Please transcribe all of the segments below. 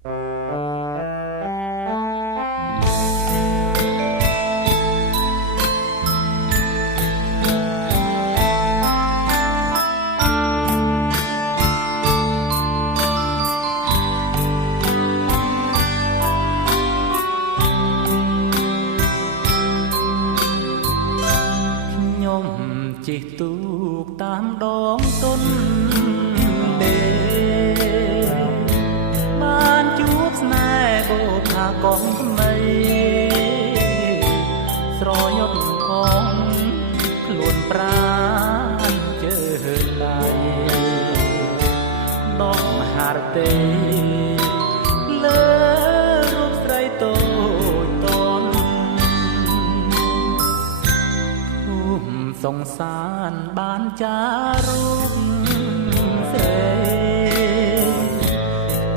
ជិះទូកតាមដងទុនដេបានជួបស្នេហ៍បូខាកងថ្មីស្រយត់អងខ្លួនប្រាណជើងដៃដងមហារទេលើរូបស្រីតូចតនសង្សារបានចារូបស្រី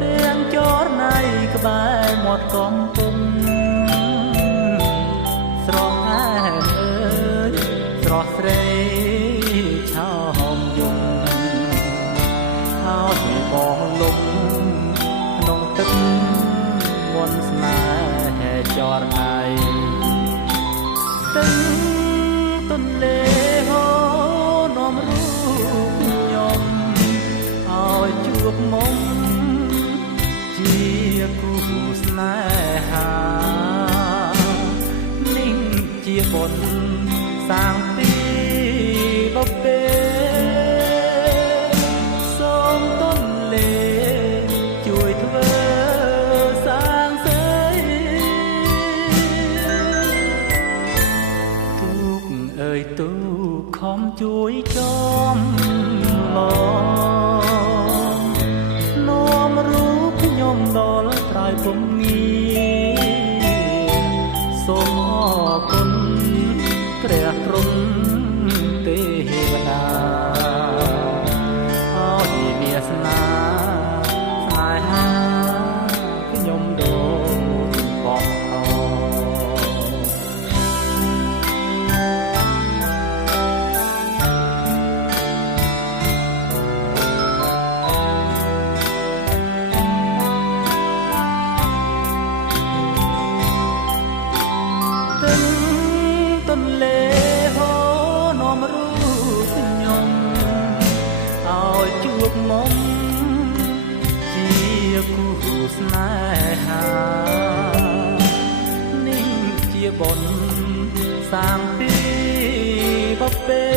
ទាំងចរណៃក្បែរមាត់កំពុងស្រស់អែមអើយស្រស់ស្រីឆោមយំហើយបងលំក្នុងទឹកមន្តស្នេហ៍ចរណៃទឹកទន្លេហូរនាំរូបខ្ញុំឲ្យជួបមុំជាគូស្នេហានេះជាបុណ្យសាងពីបបេសូមទន្លេជួយធ្វើសាងសីអើយទូខំជួយចំឡងនាំរូបខ្ញុំដល់ត្រើយពុំងារសូមអរគុណព្រះព្រំទេវតាឲ្យវាសនាស្នេហាខ្ញុំដូចបងអទន្លេហូរនាំរូបខ្ញុំឲ្យជួបមុំជាគូស្នេហានេះជាបុណ្យសាងពីបបេ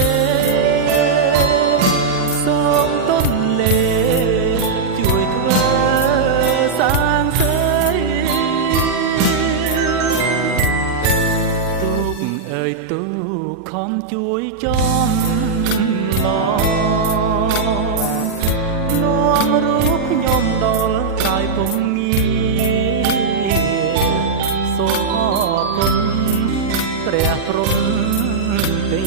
សូមទន្លេជួយធ្វើសាងសីអើយទូខំជួយចំឡងនាំរូបខ្ញុំដល់ត្រើយពុំងារសូមអរគុណព្រះព្រំទេ